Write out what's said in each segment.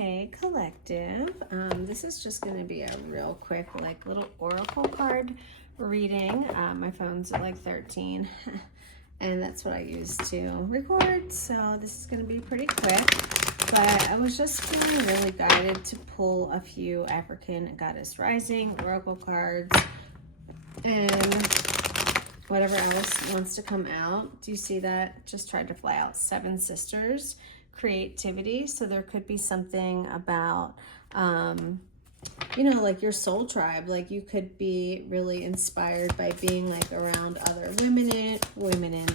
Hey collective, this is just going to be a real quick like little oracle card reading. My phone's at like 13 and that's what I use to record, so this is going to be pretty quick, but I was just feeling really guided to pull a few African Goddess Rising oracle cards and whatever else wants to come out. Do you see that? Just tried to fly out Seven Sisters. Creativity, so there could be something about you know, like your soul tribe. Like you could be really inspired by being like around other women in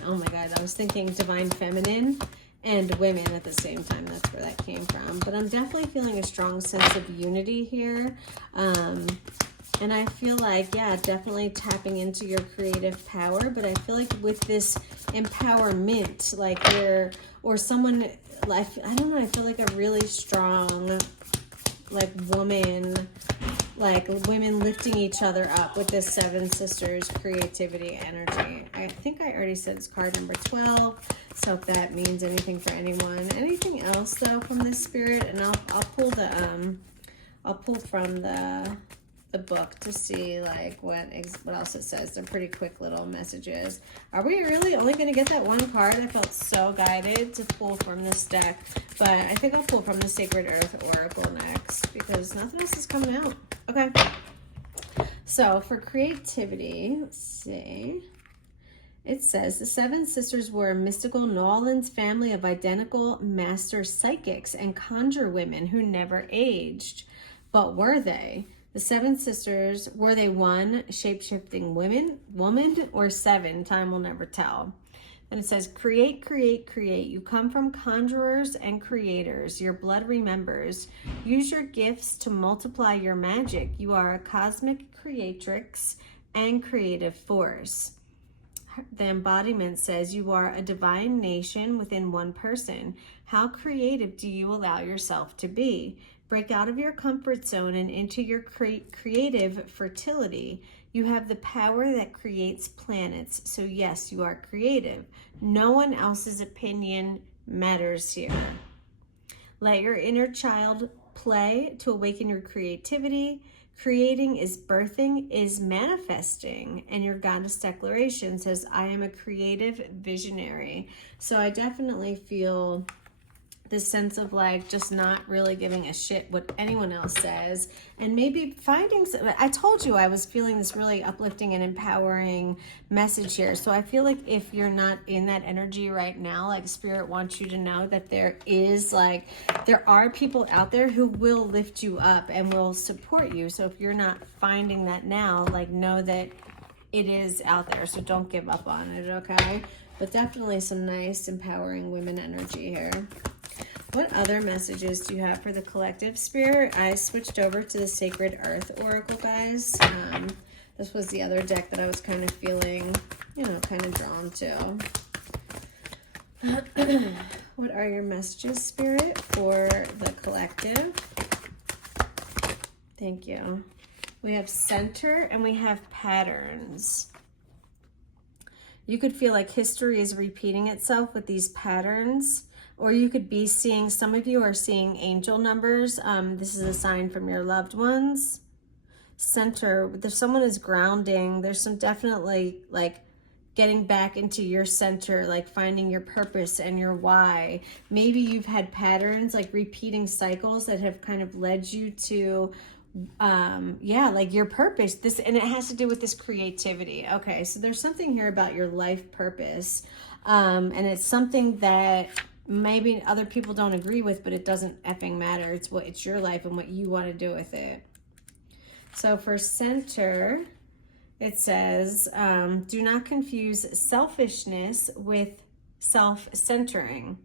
oh my god, I was thinking divine feminine and women at the same time. That's where that came from. But I'm definitely feeling a strong sense of unity here, and I feel like, yeah, definitely tapping into your creative power. But I feel like with this empowerment, like you're, or someone, like, I don't know, I feel like a really strong, like, woman, like women lifting each other up with this Seven Sisters creativity energy. I think I already said it's card number 12. So if that means anything for anyone. Anything else, though, from this spirit? And I'll pull the, I'll pull from the book to see like what else it says. They're pretty quick little messages. Are we really only going to get that one card? I felt so guided to pull from this deck, but I think I'll pull from the Sacred Earth Oracle next because nothing else is coming out. Okay, so for creativity, let's see. It says the Seven Sisters were a mystical New Orleans family of identical master psychics and conjure women who never aged. But were they? The Seven Sisters, were they one shape-shifting woman, or seven? Time will never tell. And it says, create, create, create. You come from conjurers and creators. Your blood remembers. Use your gifts to multiply your magic. You are a cosmic creatrix and creative force. The embodiment says you are a divine nation within one person. How creative do you allow yourself to be? Break out of your comfort zone and into your creative fertility. You have the power that creates planets. So yes, you are creative. No one else's opinion matters here. Let your inner child play to awaken your creativity. Creating is birthing, is manifesting. And your goddess declaration says, I am a creative visionary. So I definitely feel this sense of like just not really giving a shit what anyone else says, and maybe finding some, I told you I was feeling this really uplifting and empowering message here. So I feel like if you're not in that energy right now, like Spirit wants you to know that there are people out there who will lift you up and will support you. So if you're not finding that now, like know that it is out there, so don't give up on it, okay? But definitely some nice empowering women energy here. What other messages do you have for the collective, Spirit? I switched over to the Sacred Earth Oracle, guys. This was the other deck that I was kind of feeling, you know, kind of drawn to. What are your messages, Spirit, for the collective? Thank you. We have center and we have patterns. You could feel like history is repeating itself with these patterns. Or you could be seeing, some of you are seeing angel numbers. This is a sign from your loved ones. Center, if someone is grounding, there's some definitely like getting back into your center, like finding your purpose and your why. Maybe you've had patterns, like repeating cycles that have kind of led you to, yeah, like your purpose. This, and it has to do with this creativity. Okay, so there's something here about your life purpose. And it's something that maybe other people don't agree with, but it doesn't effing matter. It's your life and what you want to do with it. So for center, it says, do not confuse selfishness with self-centering.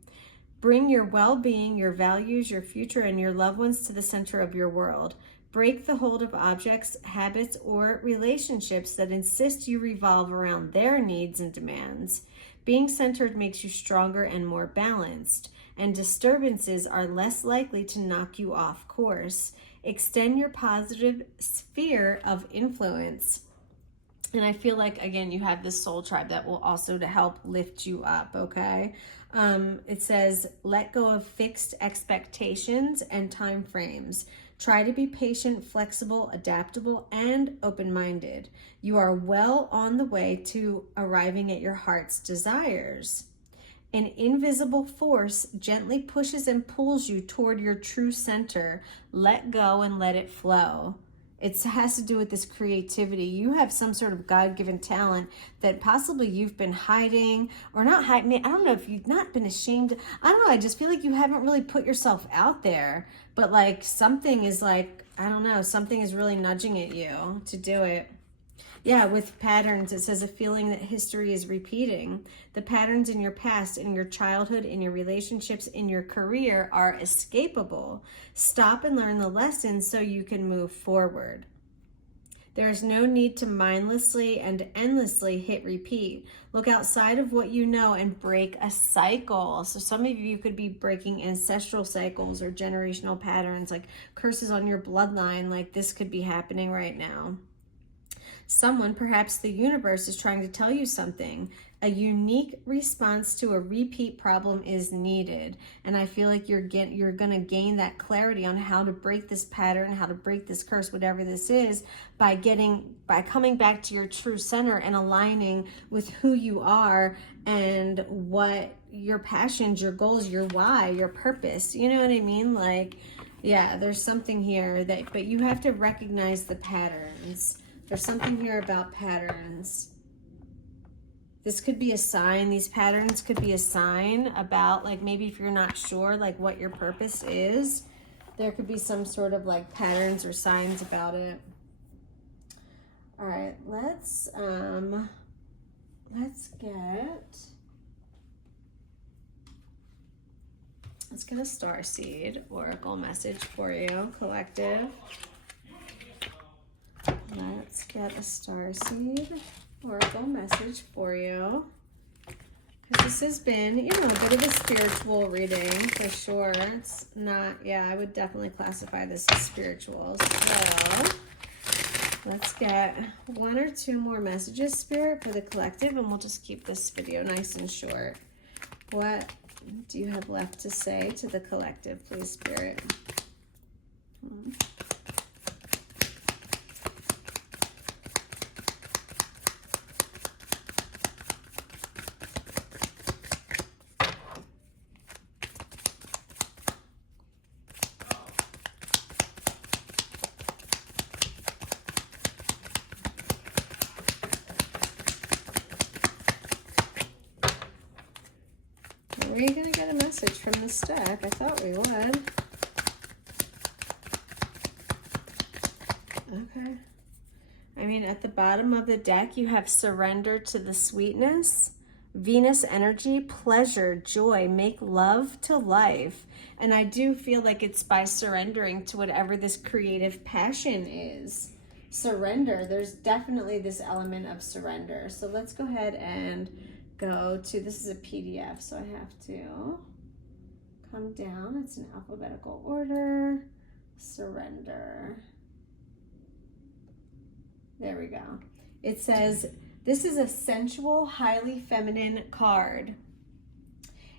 Bring your well-being, your values, your future, and your loved ones to the center of your world. Break the hold of objects, habits, or relationships that insist you revolve around their needs and demands. Being centered makes you stronger and more balanced, and disturbances are less likely to knock you off course. Extend your positive sphere of influence. And I feel like, again, you have this soul tribe that will also to help lift you up, okay? It says, let go of fixed expectations and time frames. Try to be patient, flexible, adaptable, and open-minded. You are well on the way to arriving at your heart's desires. An invisible force gently pushes and pulls you toward your true center. Let go and let it flow. It has to do with this creativity. You have some sort of God-given talent that possibly you've been hiding or not hiding. I don't know if you've not been ashamed. I don't know. I just feel like you haven't really put yourself out there. But like something is like, I don't know, something is really nudging at you to do it. Yeah, with patterns, it says a feeling that history is repeating. The patterns in your past, in your childhood, in your relationships, in your career are escapable. Stop and learn the lessons so you can move forward. There is no need to mindlessly and endlessly hit repeat. Look outside of what you know and break a cycle. So some of you could be breaking ancestral cycles or generational patterns, like curses on your bloodline. Like this could be happening right now. Someone, perhaps the universe, is trying to tell you something. A unique response to a repeat problem is needed. And I feel like you're going to gain that clarity on how to break this pattern, how to break this curse, whatever this is, by coming back to your true center and aligning with who you are and what your passions, your goals, your why, your purpose. You know what I mean? Like, yeah, there's something here but you have to recognize the patterns. There's something here about patterns. This could be a sign. These patterns could be a sign about, like, maybe if you're not sure, like, what your purpose is, there could be some sort of, like, patterns or signs about it. All right, let's get a starseed oracle message for you, collective. Let's get a starseed oracle message for you. Because this has been, you know, a bit of a spiritual reading for sure. It's not, yeah, I would definitely classify this as spiritual. So let's get one or two more messages, Spirit, for the collective, and we'll just keep this video nice and short. What do you have left to say to the collective, please, Spirit? Are you going to get a message from this deck? I thought we would. Okay. I mean, at the bottom of the deck, you have surrender to the sweetness, Venus energy, pleasure, joy, make love to life. And I do feel like it's by surrendering to whatever this creative passion is. Surrender. There's definitely this element of surrender. So let's go ahead and go to, this is a PDF, so I have to come down. It's in alphabetical order. Surrender. There we go. It says, this is a sensual, highly feminine card.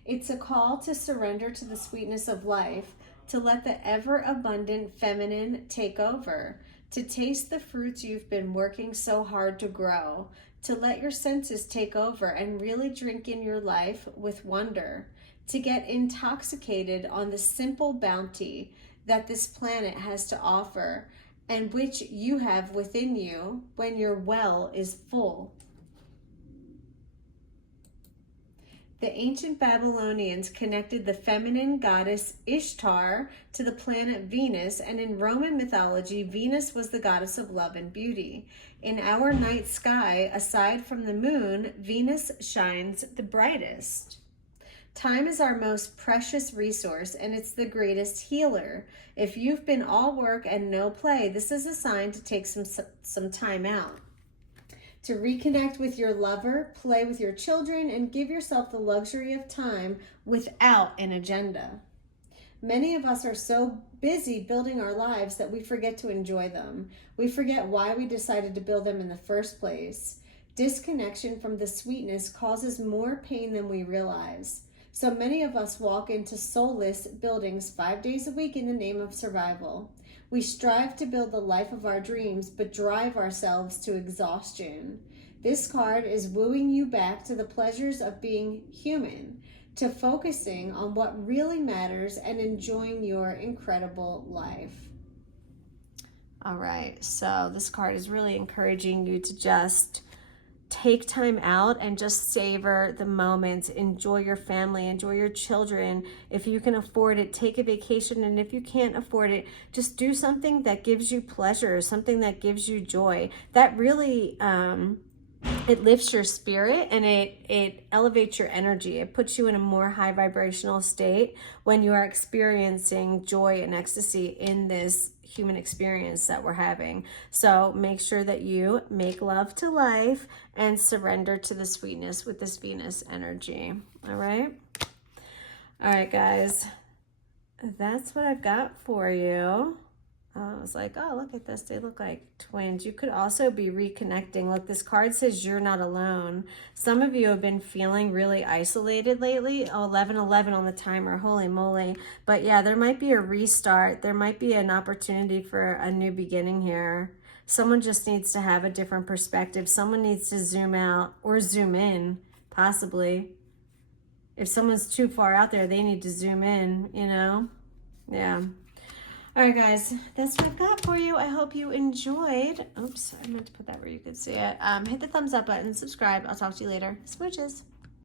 It's a call to surrender to the sweetness of life, to let the ever-abundant feminine take over, to taste the fruits you've been working so hard to grow, to let your senses take over and really drink in your life with wonder, to get intoxicated on the simple bounty that this planet has to offer and which you have within you when your well is full. The ancient Babylonians connected the feminine goddess Ishtar to the planet Venus, and in Roman mythology, Venus was the goddess of love and beauty. In our night sky, aside from the moon, Venus shines the brightest. Time is our most precious resource, and it's the greatest healer. If you've been all work and no play, this is a sign to take some time out. To reconnect with your lover, play with your children, and give yourself the luxury of time without an agenda. Many of us are so busy building our lives that we forget to enjoy them. We forget why we decided to build them in the first place. Disconnection from the sweetness causes more pain than we realize. So many of us walk into soulless buildings 5 days a week in the name of survival. We strive to build the life of our dreams, but drive ourselves to exhaustion. This card is wooing you back to the pleasures of being human, to focusing on what really matters and enjoying your incredible life. All right, so this card is really encouraging you to just take time out and just savor the moments. Enjoy your family, enjoy your children. If you can afford it, take a vacation. And if you can't afford it, just do something that gives you pleasure, something that gives you joy. That really, it lifts your spirit and it elevates your energy. It puts you in a more high vibrational state when you are experiencing joy and ecstasy in this human experience that we're having. So make sure that you make love to life and surrender to the sweetness with this Venus energy. All right? All right, guys. That's what I've got for you. I was like, oh, look at this. They look like twins. You could also be reconnecting. Look, this card says you're not alone. Some of you have been feeling really isolated lately. Oh, 11:11 on the timer. Holy moly. But yeah, there might be a restart. There might be an opportunity for a new beginning here. Someone just needs to have a different perspective. Someone needs to zoom out or zoom in, possibly. If someone's too far out there, they need to zoom in, you know? Yeah. All right, guys, that's what I've got for you. I hope you enjoyed. Oops, I meant to put that where you could see it. Hit the thumbs up button, subscribe. I'll talk to you later. Smooches.